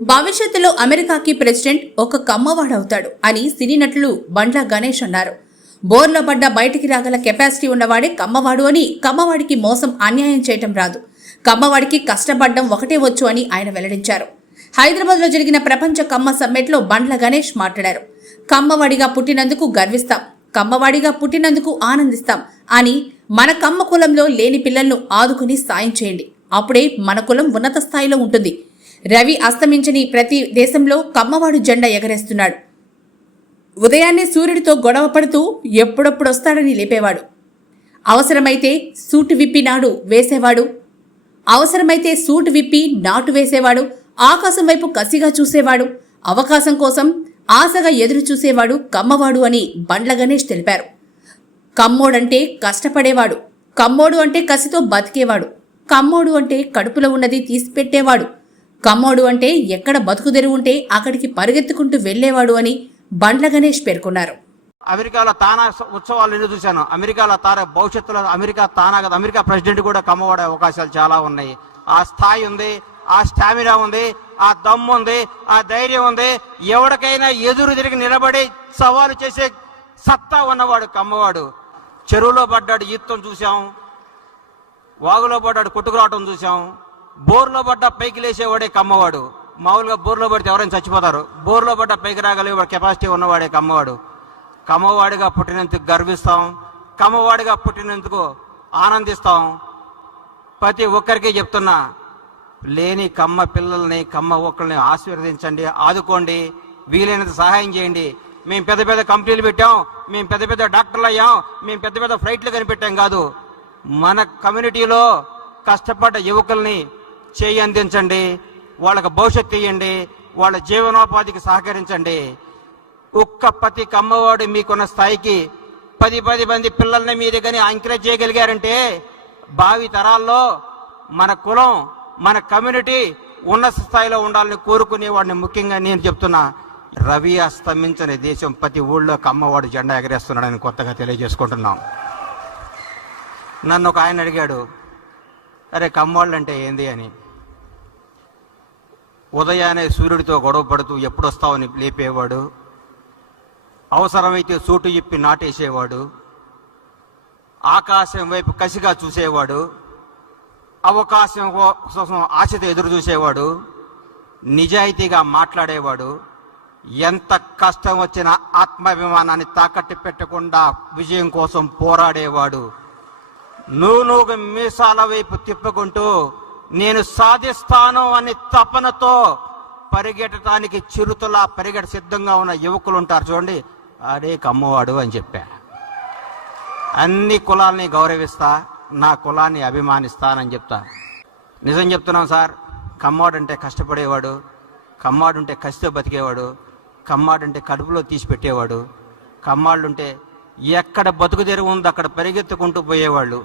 భవిష్యత్తులో అమెరికాకి ప్రెసిడెంట్ ఒక కమ్మవాడవుతాడు అని సినీ నటులు బండ్ల గణేష్ అన్నారు. బోర్లో పడ్డ బయటికి రాగల కెపాసిటీ ఉన్నవాడే కమ్మవాడు అని కమ్మవాడికి మోసం అన్యాయం చేయటం రాదు. కమ్మవాడికి కష్టపడ్డం ఒకటే వచ్చు అని ఆయన వెల్లడించారు. హైదరాబాద్లో జరిగిన ప్రపంచ కమ్మ సమ్మెట్లో బండ్ల గణేష్ మాట్లాడారు. కమ్మవాడిగా పుట్టినందుకు గర్విస్తాం కమ్మవాడిగా పుట్టినందుకు ఆనందిస్తాం అని మన కమ్మ కులంలో లేని పిల్లలను ఆదుకుని సాయం చేయండి. అప్పుడే మన కులం ఉన్నత స్థాయిలో ఉంటుంది. రవి అస్తమించని ప్రతి దేశంలో కమ్మవాడు జెండా ఎగరేస్తున్నాడు. ఉదయాన్నే సూర్యుడితో గొడవ పడుతూ ఎప్పుడప్పుడు వస్తాడని లేపేవాడు. అవసరమైతే సూటు విప్పి నాడు వేసేవాడు. అవసరమైతే సూటు విప్పి నాటు వేసేవాడు. ఆకాశం వైపు కసిగా చూసేవాడు. అవకాశం కోసం ఆశగా ఎదురు చూసేవాడు కమ్మవాడు అని బండ్ల గణేష్ తెలిపారు. కమ్మోడంటే కష్టపడేవాడు. కమ్మోడు అంటే కసితో బతికేవాడు. కమ్మోడు అంటే కడుపులో ఉన్నది తీసిపెట్టేవాడు. కమ్మోడు అంటే ఎక్కడ బతుకుదెరువు ఉంటే అక్కడికి పరిగెత్తుకుంటూ వెళ్ళేవాడు అని బండ్ల గణేష్ పేర్కొన్నారు. అమెరికాలో తానా ఉత్సవాలు నేను చూశాను. అమెరికాలో తార భవిష్యత్తులో అమెరికా తానా కదా అమెరికా ప్రెసిడెంట్ కూడా కమ్మవాడే అవకాశాలు చాలా ఉన్నాయి. ఆ స్థాయి ఉంది ఆ స్టామినా ఉంది ఆ దమ్ము ఉంది ఆ ధైర్యం ఉంది. ఎవరికైనా ఎదురు తిరిగి నిలబడి సవాలు చేసే సత్తా ఉన్నవాడు కమ్మవాడు. చెరువులో పడ్డాడు ఈత్తం చూసాం వాగులో పడ్డాడు కొట్టుకురావటం చూసాం బోర్లో పడ్డ పైకి లేచేవాడే కమ్మవాడు. మామూలుగా బోర్లో పడితే ఎవరైనా చచ్చిపోతారు. బోర్లో పడ్డ పైకి రాగలిగే కెపాసిటీ ఉన్నవాడే కమ్మవాడు. కమ్మవాడిగా పుట్టినందుకు గర్విస్తాం. కమ్మవాడిగా పుట్టినందుకు ఆనందిస్తాం. ప్రతి ఒక్కరికి చెప్తున్నా లేని కమ్మ పిల్లల్ని కమ్మ ఒక్కరిని ఆశీర్వదించండి ఆదుకోండి వీలైనంత సహాయం చేయండి. మేము పెద్ద పెద్ద కంపెనీలు పెట్టాం మేము పెద్ద పెద్ద డాక్టర్లు అయ్యాం మేము పెద్ద పెద్ద ఫ్లైట్లు కనిపెట్టాం కాదు. మన కమ్యూనిటీలో కష్టపడ్డ యువకుల్ని చేయి అందించండి వాళ్ళకి భవిష్యత్తు ఇవ్వండి వాళ్ళ జీవనోపాధికి సహకరించండి. ఒక్క ప్రతి కమ్మవాడు మీకున్న స్థాయికి పది పది మంది పిల్లల్ని మీ కానీ ఎంకరేజ్ చేయగలిగారంటే భావి తరాల్లో మన కులం మన కమ్యూనిటీ ఉన్నత స్థాయిలో ఉండాలని కోరుకునే వాడిని ముఖ్యంగా నేను చెప్తున్నా. రవి అస్తమించని దేశం ప్రతి ఊళ్ళో కమ్మవాడు జెండా ఎగరేస్తున్నాడని కొత్తగా తెలియజేసుకుంటున్నాం. నన్ను ఒక ఆయన అడిగాడు అరే కమ్మవాళ్ళు అంటే ఏంది అని. ఉదయాన్నే సూర్యుడితో గొడవ పడుతూ ఎప్పుడొస్తావని లేపేవాడు. అవసరమైతే సూటు ఇప్పి నాటేసేవాడు. ఆకాశం వైపు కసిగా చూసేవాడు. అవకాశం కోసం ఆశతో ఎదురు చూసేవాడు. నిజాయితీగా మాట్లాడేవాడు. ఎంత కష్టం వచ్చినా ఆత్మాభిమానాన్ని తాకట్టు పెట్టకుండా విజయం కోసం పోరాడేవాడు. నువ్వు నువ్వు మీసాల వైపు తిప్పుకుంటూ నేను సాధిస్తాను అని తపనతో పరిగెట్టడానికి చిరుతలా పరిగెట సిద్ధంగా ఉన్న యువకులు ఉంటారు చూడండి. అరే కమ్మవాడు అని చెప్పా. అన్ని కులాల్ని గౌరవిస్తా నా కులాన్ని అభిమానిస్తానని చెప్తా. నిజం చెప్తున్నాం సార్. కమ్మాడంటే కష్టపడేవాడు కమ్మాడుంటే కసితో బతికేవాడు కమ్మాడంటే కడుపులో తీసి పెట్టేవాడు కమ్మాళ్ళుంటే ఎక్కడ బతుకు తెరువు ఉందో అక్కడ పరిగెత్తుకుంటూ పోయేవాళ్ళు.